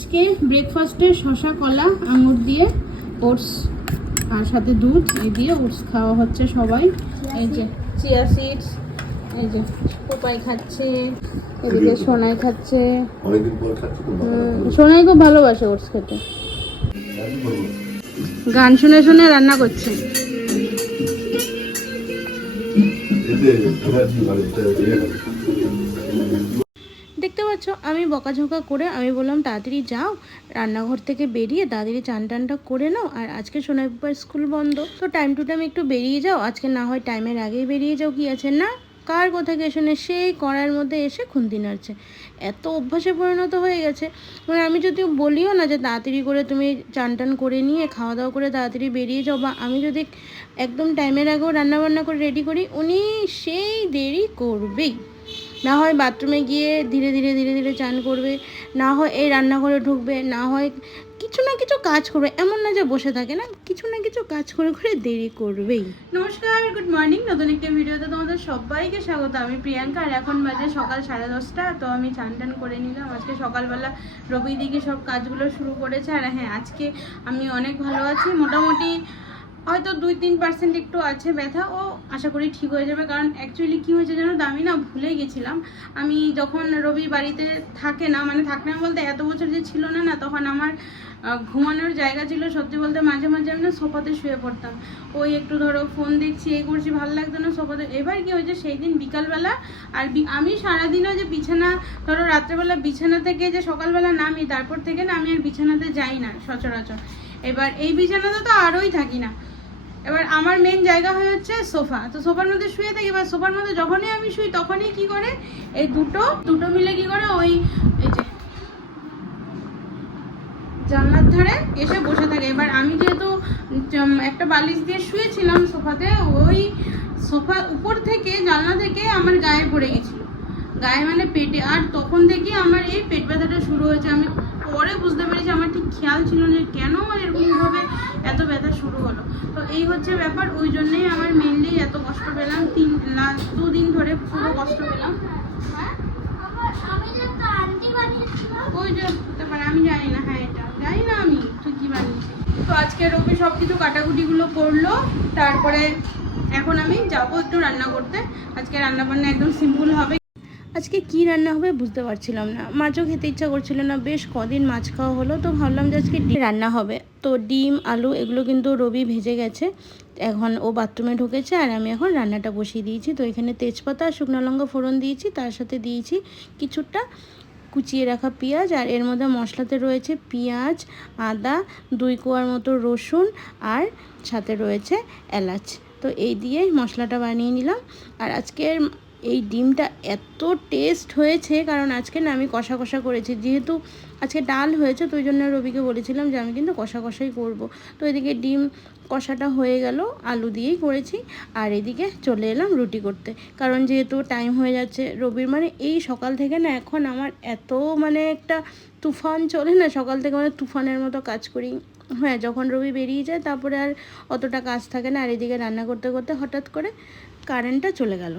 আজকে ব্রেকফাস্টে শশা কলা আঙুর দিয়ে ওটস আর সাথে দুধ এই দিয়ে ওটস খাওয়া হচ্ছে সবাই। এই যে চিয়া সিডস এই যে পোপাই খাচ্ছে এদিকে সোনাই খাচ্ছে। সোনাই খুব ভালোবাসে ওটস খেতে। গান শুনে শুনে রান্না করছে। এতে দেখতে পাচ্ছ, আমি বকাঝকা করে আমি বললাম, তাড়াতাড়ি যাও, রান্নাঘর থেকে বেরিয়ে তাড়াতাড়ি চান টানটা করে নাও, আর আজকে সোনাই পাপার স্কুল বন্ধ। তো টাইম টু টাইম একটু বেরিয়ে যাও, আজকে না হয় টাইমের আগেই বেরিয়ে যাও, কি আছে না? কার কথা শুনে সেই কড়ার মধ্যে এসে খুন্তি নাড়ছে। এত অভ্যাসে পরিণত হয়ে গেছে। মানে আমি যদি বলিও না যে তাড়াতাড়ি করে তুমি চান টান করে নিয়ে খাওয়া দাওয়া করে তাড়াতাড়ি বেরিয়ে যাও, বা আমি যদি একদম টাইমের আগেও রান্না বান্না করে রেডি করি, উনি সেই দেরি করবেই। না হয় বাথরুমে গিয়ে ধীরে ধীরে ধীরে ধীরে চান করবে, না হয় এই রান্নাঘরে ঢুকবে, না হয় কিছু না কিছু কাজ করবে, এমন না যে বসে থাকে না, কিছু না কিছু কাজ করে করে দেরি করবেই। নমস্কার গুড মর্নিং নতুন একটা ভিডিওতে তোমাদের সবাইকে স্বাগত। আমি প্রিয়াঙ্কা আর এখন বাজে সকাল সাড়ে দশটা, তো আমি চান টান করে নিলাম। আজকে সকালবেলা রবি দিকে সব কাজগুলো শুরু করেছে, আর হ্যাঁ আজকে আমি অনেক ভালো আছি। মোটামুটি হয়তো দুই তিন পার্সেন্ট একটু আছে ব্যথা। ও আশা করি ঠিক হয়ে যাবে, কারণ অ্যাকচুয়ালি কী হয়েছে যেন আমি না ভুলে গেছিলাম। আমি যখন রবি বাড়িতে থাকে না মানে থাকে না বলতে এত বছর যে ছিল না না তখন আমার ঘুমানোর জায়গা ছিল। সত্যি বলতে মাঝে মাঝে আমি না সোফাতে শুয়ে পড়তাম। ওই একটু ধরো ফোন দেখছি, এই করছি, ভালো লাগতো না সোফাতে। এবার কি হয়েছে সেই দিন বিকালবেলা আর আমি সারাদিনও যে বিছানা, ধরো রাত্রেবেলা বিছানা থেকে যে সকালবেলা নামি, তারপর থেকে না আমি আর বিছানাতে যাই না সচরাচর। এবার এই বিছানাতে তো আরোই থাকি না। এবার আমার মেন জায়গা হয়ে হচ্ছে সোফা। তো সোফার মধ্যে শুয়ে থাকি, এবার সোফার মধ্যে যখনই আমি শুই, তখনই কি করে? এই দুটো দুটো মিলে কি করে? ওই, এই যে জানলার ধারে এসে বসে থাকে। এবার আমি যেহেতু একটা বালিশ দিয়ে শুয়েছিলাম সোফাতে, ওই সোফা উপর থেকে জানলা থেকে আমার গায়ে পড়ে গেছিল। গায়ে মানে পেটে। আর তখন থেকে আমার এই পেট ব্যথাটা শুরু হয়েছে। আমি পরে বুঝতে পেরেছি, আমার ঠিক খেয়াল ছিল না কেন আমার এরকমভাবে এত ব্যথা শুরু হলো। তো এই হচ্ছে ব্যাপার, ওই জন্যই আমার মেনলি এত কষ্ট পেলাম, তিন লাস্ট দুদিন ধরে পুরো কষ্ট পেলাম। ওই যে পারে, আমি জানি না হ্যাঁ এটা, জানি না আমি, তুই কি তো আজকে রবি সব কিছু কাটাকুটিগুলো করল, তারপরে এখন আমি যাব একটু রান্না করতে। আজকে রান্না বান্না একদম সিম্পল হবে আজকে কি রান্না হবে বুঝতে পারছিলাম না। মাছও খেতে ইচ্ছা করছিল না, বেশ কদিন মাছ খাওয়া হলো, তো ভাবলাম যে আজকে রান্না হবে। তো ডিম, আলু এগুলো কিন্তু রবি ভেজে গেছে, এখন ও বাথরুমে ঢুকেছে আর আমি এখন রান্নাটা বসিয়ে দিয়েছি। তো এখানে তেজপাতা আর শুকনো লঙ্কা ফোড়ন দিয়েছি, তার সাথে দিয়েছি কিছুটা কুচিয়ে রাখা পেঁয়াজ আর এর মধ্যে মশলাতে রয়েছে পেঁয়াজ, আদা, দুই কোয়ার মতো রসুন আর সাথে রয়েছে এলাচ। তো এই দিয়ে মশলাটা বানিয়ে নিলাম। আর আজকের এই ডিমটা এত টেস্ট হয়েছে, কারণ আজকে না আমি কষা কষা করেছি। যেহেতু আজকে ডাল হয়েছে, তো ওই জন্য রবিকে বলেছিলাম যে আমি কিন্তু কষা কষাই করব। তো এদিকে ডিম কষাটা হয়ে গেল, আলু দিয়েই করেছি। আর এদিকে চলে এলাম রুটি করতে। কারণ যেহেতু টাইম হয়ে যাচ্ছে রবির মানে এই সকাল থেকে না এখন আমার এত মানে একটা তুফান চলে না, সকাল থেকে মানে তুফানের মতো কাজ করি। হ্যাঁ যখন রবি বেরিয়ে যায়, তারপরে আর অতটা কাজ থাকে না। আর এদিকে রান্না করতে করতে হঠাৎ করে কারেন্টটা চলে গেল।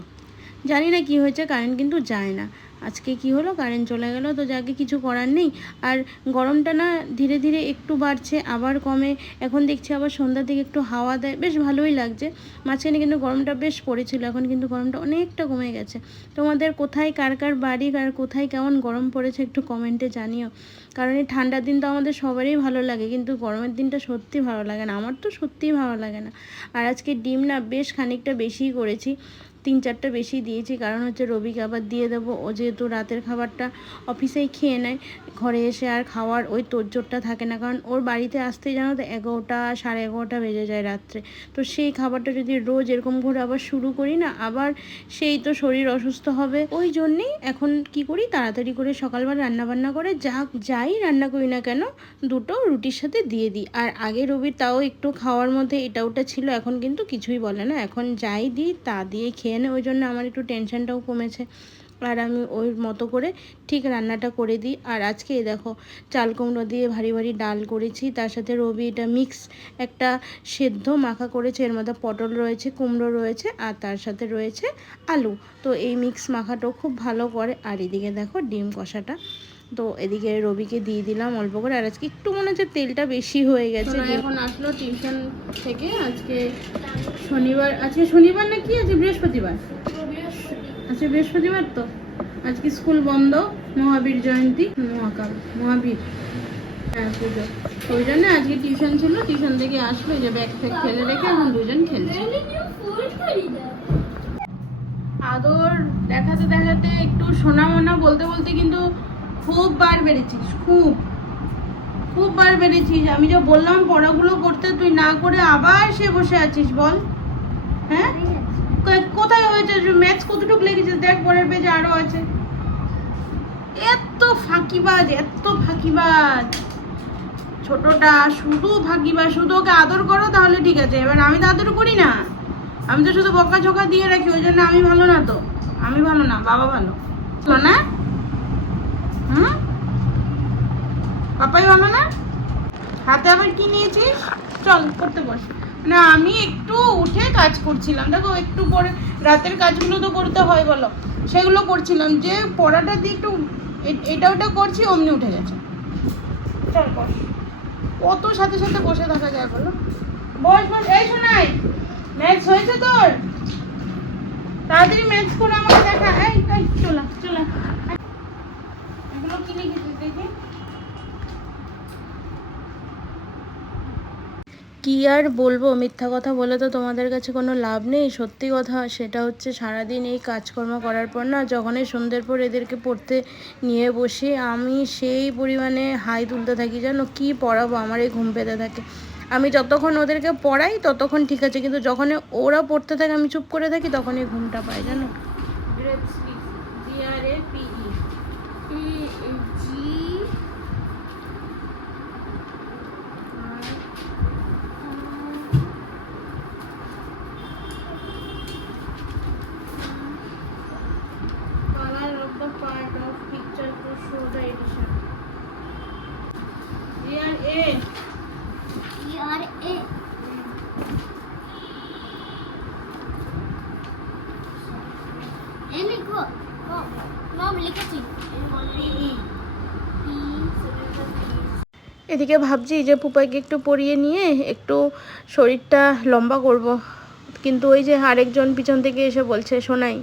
জানি না কি হয়েছে কারেন্ট কিন্তু যায় না। আজকে কি হলো কারেন্ট চলে গেল, তো যাকে কিছু করার নেই। আর গরমটা না ধীরে ধীরে একটু বাড়ছে, আবার কমে। এখন দেখছি আবার সন্ধ্যার দিকে একটু হাওয়া দেয়। বেশ ভালোই লাগছে। মাঝখানে কিন্তু গরমটা বেশ পড়েছিল, এখন কিন্তু গরমটা অনেকটা কমে গেছে। তোমাদের কোথায় কার কার বাড়ি আর কোথায় কেমন গরম পড়েছে একটু কমেন্টে জানিও। কারণ এই ঠান্ডার দিন তো আমাদের সবারই ভালো লাগে, কিন্তু গরমের দিনটা সত্যি ভালো লাগে না। আমার তো সত্যিই ভালো লাগে না। আর আজকে ডিম না বেশ খানিকটা বেশিই করেছি। তিন চারটা বেশি দিয়েছি। কারণ হচ্ছে রবিকে আবার দিয়ে দেবো। ও যেহেতু রাতের খাবারটা অফিসেই খেয়ে নেয়, ঘরে এসে আর খাওয়ার ওই তোড়জোড়টা থাকে না। কারণ ওর বাড়িতে আসতেই জানো তো এগারোটা, সাড়ে এগারোটা বেজে যায় রাত্রে। তো সেই খাবারটা যদি রোজ এরকম করে আবার শুরু করি না, আবার সেই তো শরীর অসুস্থ হবে। ওই জন্যেই এখন কি করি, তাড়াতাড়ি করে সকালবেলা রান্না বান্না করে যা যাই রান্না করি না কেন, দুটো রুটির সাথে দিয়ে দিই। আর আগে রবির তাও একটু খাওয়ার মধ্যে এটা ওটা ছিল, এখন কিন্তু কিছুই বলে না। এখন যাই দিই, তা দিয়ে খেয়ে নেয় ওই জন্য আমার একটু টেনশনটাও কমেছে। আর আমি ওই মতো করে ঠিক রান্নাটা করে দিই। আর আজকে দেখো, চাল কুমড়ো দিয়ে ভারী ভারী ডাল করেছি। তার সাথে রবি এটা মিক্স একটা সেদ্ধ মাখা করেছে। এর মধ্যে পটল রয়েছে, কুমড়ো রয়েছে, আর তার সাথে রয়েছে আলু। তো এই মিক্স মাখাটাও খুব ভালো করে। আর এদিকে দেখো ডিম কষাটা। তো এদিকে রবিকে দিয়ে দিলাম অল্প করে। আর আজকে একটু মনে হচ্ছে তেলটা বেশি হয়ে গেছে। এখন আসলো টিউশন থেকে। আজকে শনিবার আজকে শনিবার না কি? আছে বৃহস্পতিবার। আজকে বৃহস্পতিবার তো? আজকে স্কুল বন্ধ মহাবীর জয়ন্তী মহাকাল মহাবীর। হ্যাঁ পুজো। ওই জন্য আজকে টিউশন ছিল টিউশন থেকে আসলো যে ব্যাগ ফ্যাগ ফেলে রেখে এখন দুজন খেলছে। আদর দেখাতে দেখাতে একটু সোনা মোনা বলতে বলতে কিন্তু খুব বার বেড়েছিস খুব। খুব বার বেড়েছিস। আমি যে বললাম পড়াগুলো করতে তুই না করে আবার সে বসে আছিস বল। হ্যাঁ? কোথায় হয়েছে? ম্যাথস কতটুকু লেগেছিস দেখ পরের পেজে আরও আছে। এত ফাঁকিবাজ এত ফাঁকিবাজ। ছোটটা, শুধু ফাঁকিবাজ, শুধু ওকে আদর করো তাহলে ঠিক আছে। এবার আমি তো আদর করি না। আমি তো শুধু বকা ঝোকা দিয়ে রাখি, ওই জন্য আমি ভালো না তো। আমি ভালো না, বাবা ভালো। ভালো না? হুম? পাপাই ভালো না? হাতে আবার কি নিয়েছিস? চল করতে বস। না আমি একটু উঠে কাজ করছিলাম। দেখো একটু পরে রাতের কাজগুলো তো করতে হয় বলো। সেগুলো করছিলাম যে পড়াটা দিয়ে একটু এটা ওটা করছি অমনি উঠে গেছে। কত সাথে সাথে বসে থাকা যায় বলো? বস বস এই শোনাই ম্যাচ হয়েছে তোর? তাড়াতাড়ি ম্যাচ করে আমাকে দেখা। এই চলা চলা। এগুলো কি লিখেছিস দেখি? কি আর বলব? মিথ্যা কথা বলে তো তোমাদের কাছে কোনো লাভ নেই। সত্যি কথা, সেটা হচ্ছে সারাদিন এই কাজকর্ম করার পর না, যখনই সন্ধ্যের পর এদেরকে পড়তে নিয়ে বসি, আমি সেই পরিমাণে হাই তুলতে থাকি। জানো কি পড়াবো? আমার এই ঘুম পেতে থাকে। আমি যতক্ষণ ওদেরকে পড়াই, ততক্ষণ ঠিক আছে। কিন্তু যখন ওরা পড়তে থাকে, আমি চুপ করে থাকি, তখনই ঘুমটা পাই, জানো? এদিকে ভাবছি যে পুপাইকে একটু পরিয়ে নিয়ে একটু শরীরটা লম্বা করব। কিন্তু ওই যে আরেকজন পিছন থেকে এসে বলছে শোনাই।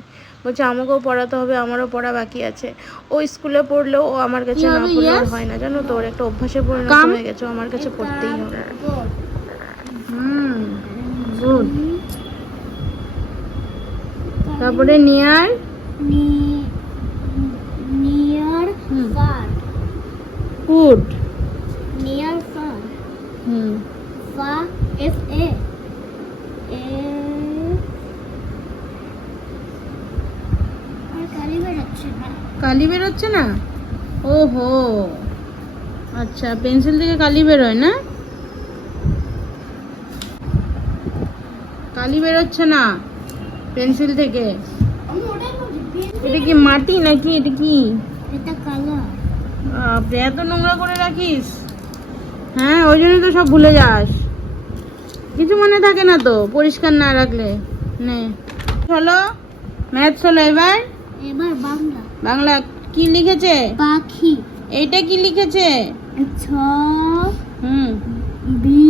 বলছে আমাকেও পড়াতে হবে আমারও পড়া বাকি আছে। ও স্কুলে পড়লেও ও আমার কাছে না পড়লে হয় না জানো তো? ওর একটা অভ্যাসে পরিণত হয়ে গেছে আমার কাছে পড়তেই হবে। গুড। তারপরে near? Near. Far good. Near far hmm. ফা এফ এ আর কালি বেরোচ্ছে না কালি বেরোচ্ছে না? ওহো। আচ্ছা পেন্সিল থেকে কালি বেরোয় না? কালি বেরোচ্ছে না পেন্সিল থেকে? এটা কি মাটি নাকি? এটা কি? এত নোংরা করে রাখিস। হ্যাঁ ওই জন্য তো সব ভুলে যাস। কিছু মনে থাকে না তো পরিষ্কার না রাখলে। নে। চলো ম্যাথস হলো এবার। এবার বাংলা। বাংলা কি লিখেছে? পাখি। এইটা কি লিখেছে? ছ হুম। বি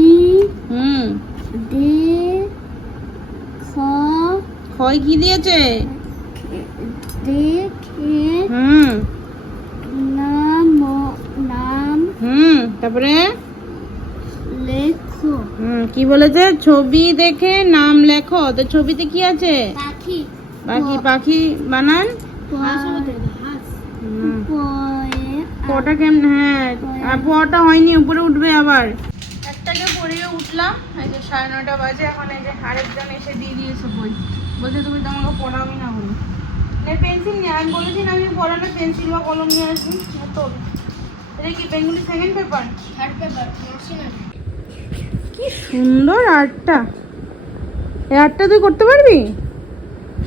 হুম। ডে খ। ক্ষয় কি দিয়েছে? দেখে হুম। নাম নাম। হুম তারপরে? লেখো। হুম কি বলেছে? ছবি দেখে নাম লেখো। তো ছবিতে কি আছে? পাখি। পাখি পাখি বানান। হাঁস হুম পটা কেমন? হ্যাঁ আর পটা হয়নি উপরে উঠবে আবার। একটাকে পড়িয়ে উঠলাম এই যে সাড়ে নটা বাজে এখন এই যে আরেকজন এসে দিয়ে দিয়েছে বই। বলছে তুমি তো আমাকে পড়াবি না বলে। পেন্সিল নিয়ে আমি বলেছি না আমি পড়ালে পেন্সিল বা কলম নিয়ে আসি তো এটা কি Bengali second paper third paper কি সুন্দর আর্টটা। এই আর্টটা তুই করতে পারবি?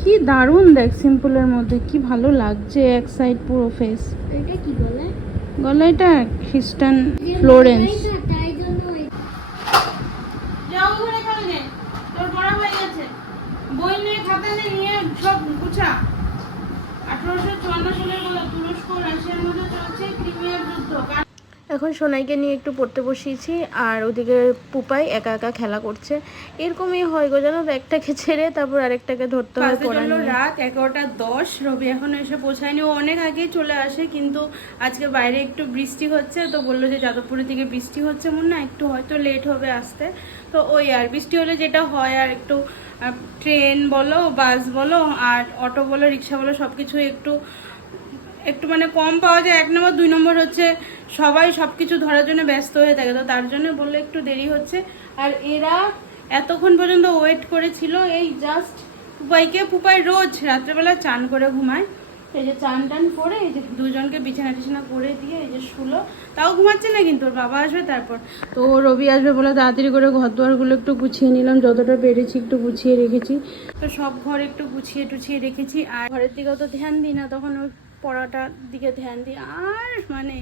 কি দারুণ দেখ সিম্পলের মধ্যে কি ভালো লাগছে এক সাইড পুরো ফেস এটা কি বলে গলাটা খ্রিস্টান ফ্লোরেন্স। তাই জন্য ওই- যাও ঘরে খাবে নে তোর পড়া হয়ে গেছে। বই নিয়ে খাতা নিয়ে নিয়ে সব গুছা। আঠারোশো চুয়ান্ন সালের তুরস্ক রাশিয়ার মধ্যে চলছে ক্রিমিয়ার যুদ্ধ। এখন সোনাইকে নিয়ে একটু পড়তে বসিয়েছি আর ওদিকে পুপাই একা একা খেলা করছে। এরকমই হয় গো জানো তো? একটাকে ছেড়ে তারপর আরেকটাকে ধরতে হয় বাজতে পড়া চলল নিয়ে। রাত এগারোটা দশ। রবি এখনও এসে পৌঁছায়নি। ও অনেক আগেই চলে আসে কিন্তু আজকে বাইরে একটু বৃষ্টি হচ্ছে। তো বলল যে যাদবপুরের দিকে বৃষ্টি হচ্ছে মনে না একটু হয়তো লেট হবে আসতে। তো ওই আর বৃষ্টি হলে যেটা হয় আর একটু ট্রেন বলো বাস বলো আর অটো বলো রিক্সা বলো সব কিছু একটু একটু মানে কম পাওয়া যায়, এক নম্বর। দুই নম্বর হচ্ছে সবাই সব কিছু ধরার জন্য ব্যস্ত হয়ে থাকে, তো তার জন্য বললে একটু দেরি হচ্ছে। আর এরা এতক্ষণ পর্যন্ত ওয়েট করেছিল, এই জাস্ট পুপাইকে, পুপাই রোজ রাত্রেবেলা চান করে ঘুমায়। এই যে চান টান করে, এই যে দুজনকে বিছানা টিছানা করে দিয়ে এই যে শুলো। তাও ঘুমাচ্ছে না কিন্তু, ওর বাবা আসবে তারপর। তো রবি আসবে বলে তাড়াতাড়ি করে ঘর দুয়ারগুলো একটু গুছিয়ে নিলাম, যতটা পেরেছি একটু গুছিয়ে রেখেছি। তো সব ঘর একটু গুছিয়ে টুছিয়ে রেখেছি, আর ঘরের দিকেও তো ধ্যান দিই না, তখন ওই পড়াটার দিকে ধ্যান দিই, আর মানে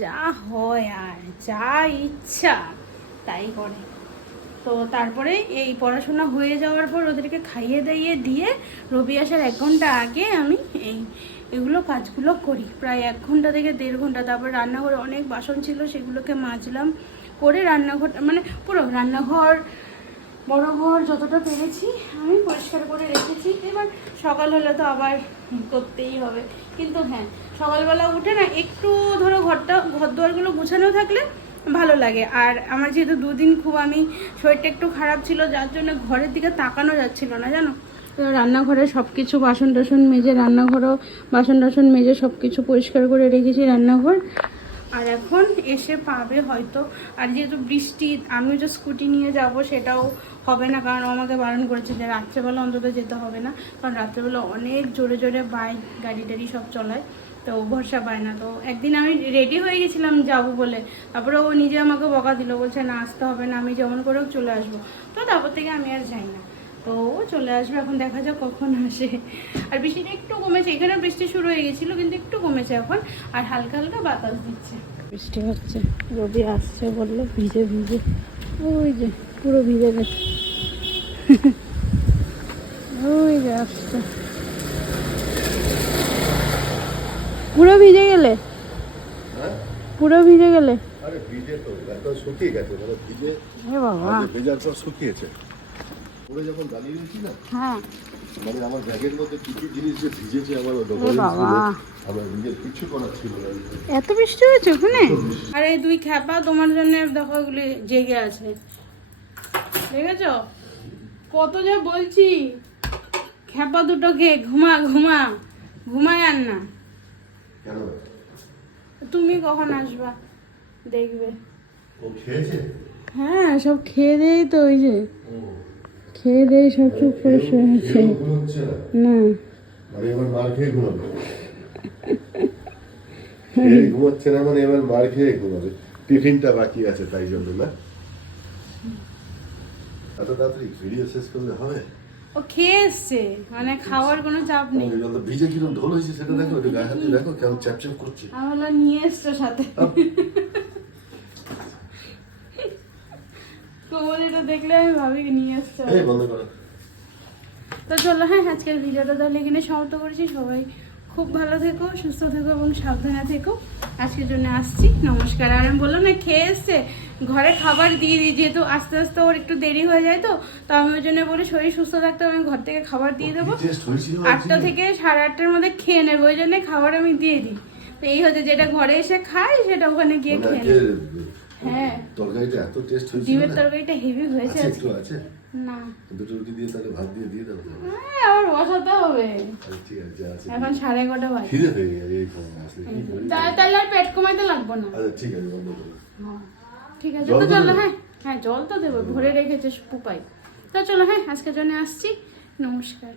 যা হয় আর, যা ইচ্ছা তাই করে। তো তারপরে এই পড়াশোনা হয়ে যাওয়ার পর ওদেরকে খাইয়ে দাইয়ে দিয়ে রবি আসার এক ঘণ্টা আগে আমি এই, এগুলো কাজগুলো করি। প্রায় এক ঘণ্টা থেকে দেড় ঘণ্টা, তারপর রান্নাঘরে অনেক বাসন ছিল সেগুলোকে মাজলাম, করে রান্নাঘর মানে পুরো রান্নাঘর বড় ঘর যতটা পেরেছি, আমি পরিষ্কার করে রেখেছি। এবার সকাল হলে তো আবার করতেই হবে। কিন্তু হ্যাঁ সকালবেলা উঠে না একটু ধরো ঘরটা ঘর দুয়ারগুলো গুছানো থাকলে ভালো লাগে। আর আমার যেহেতু দুদিন খুব আমি শরীরটা একটু খারাপ ছিল, যার জন্য ঘরের দিকে তাকানো যাচ্ছিল না, জানো? তো রান্নাঘরে সব কিছু বাসন টাসন মেজে, রান্নাঘরও বাসন টাসন মেজে সব কিছু পরিষ্কার করে রেখেছি রান্নাঘর। আর এখন এসে পাবে হয়তো, আর যেহেতু বৃষ্টি আমি যে স্কুটি নিয়ে যাব, সেটাও হবে না, কারণ আমাকে বারণ করেছে যে রাত্রেবেলা অন্তত যেতে হবে না, কারণ রাত্রেবেলা অনেক জোরে জোরে বাইক গাড়ি টাড়ি সব চলায়, তো ভরসা পায় না, তো একদিন আমি রেডি হয়ে গেছিলাম যাব বলে, তারপরে ও নিজে আমাকে বকা দিল, বলছে না, আসতে হবে না, আমি যেমন করেও চলে আসব, তো তারপর থেকে আমি আর যাই না। তো ও চলে আসবে এখন দেখা যাক কখন আসে। আর বৃষ্টিটা একটু কমেছে এখানে বৃষ্টি শুরু হয়ে গেছিল কিন্তু একটু কমেছে এখন আর হালকা হালকা বাতাস দিচ্ছে। বৃষ্টি হচ্ছে রবি আসছে বলল ভিজে ভিজে। ওই যে পুরো ভিজে গেছে। ওই যে আসছে। পুরো ভিজে গেলে? পুরো ভিজে গেলে? আরে ভিজে তো শুকিয়ে গেছে মানে ভিজে বাবা। ভেজার পর শুকিয়েছে। পরে যখন দাঁড়িয়ে রয়েছি না হ্যাঁ। মানে আমার ব্যাগের মধ্যে কি কি জিনিস যে ভিজেছে আমার এ ডকুমেন্টস বাবা। আমার নিজের কিছু করার ছিল না। এত বৃষ্টি হয়েছে ওখানে? আরে এই দুই খ্যাপা তোমার জন্য দেখো এগুলি জেগে আছে। দেখেছ? কত যে বলছি। খ্যাপা দুটোকে ঘুমা ঘুমা ঘুমায় আর না। তুমি কখন আসবা? দেখবে। হ্যাঁ সব খেয়ে দেই তো ওই যে। খেয়ে দেই সব চুপ করে শুয়ে আছে। না? মানে এবার মার খেয়ে ঘুমাবে? ঘুমাচ্ছে না মানে এবার মার খেয়ে ঘুমাবে। টিফিনটা বাকি আছে তাই জন্য না? এত তাড়াতাড়ি ভিডিও শেষ করলে হবে? ও খেয়ে এসছে। মানে খাওয়ার কোনো চাপ নেই। জল ভিজে কীরকম ঢোল হয়েছে সেটা দেখো একটু গায়ে হাতে দেখো কেমন চ্যাপচ্যাপ করছে। আমি হলো নিয়ে এসছো সাথে। এটা দেখলে আমি ভাবি নিয়ে এসছো এই বন্ধ করো। তো চলো হ্যাঁ আজকের ভিডিওটা তাহলে এখানে সমাপ্ত করেছি। সবাই খুব ভালো থেকো সুস্থ থেকো এবং সাবধানে থেকো। আজকের জন্য আসছি। নমস্কার। আর আমি বললাম না খেয়ে এসছে। ঘরে খাবার দিয়ে দিই যেহেতু আস্তে আস্তে ওর একটু দেরি হয়ে যায় তো। তো আমি ওই জন্য বলি শরীর সুস্থ থাকতে আমি ঘর থেকে খাবার দিয়ে দেবো। আটটা থেকে সাড়ে আটটার মধ্যে খেয়ে নেব ওই জন্য খাবার আমি দিয়ে দিই। তো এই হচ্ছে যেটা ঘরে এসে খাই সেটা ওখানে গিয়ে খেয়ে নেব। হ্যাঁ। তরকারিটা এত টেস্ট হয়েছিল ডিমের তরকারিটা হেভি হয়েছে একটু আছে? না। দুটো রুটি দিয়ে তাহলে ভাত দিয়ে দিয়ে দাও। হ্যাঁ আবার বসাতে হবে। ঠিক আছে আছে। এখন সাড়ে এগারোটা বাজে। খিদে পেয়ে গেছে এই সময় আসলে। তাহলে আর পেট কমাইতে লাগবো না। আচ্ছা ঠিক আছে বন্ধ করো। হ্যাঁ, ঠিক আছে জল তো তো চলো হ্যাঁ হ্যাঁ জল তো দেবো ভরে রেখেছে পুপাই। তো চলো হ্যাঁ আজকের জন্য আসছি। নমস্কার।